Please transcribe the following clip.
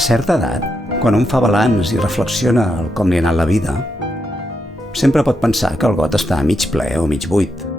A certa edat, quan un fa balanç i reflexiona el com li ha anat la vida, sempre pot pensar que el got està mig ple o mig buit.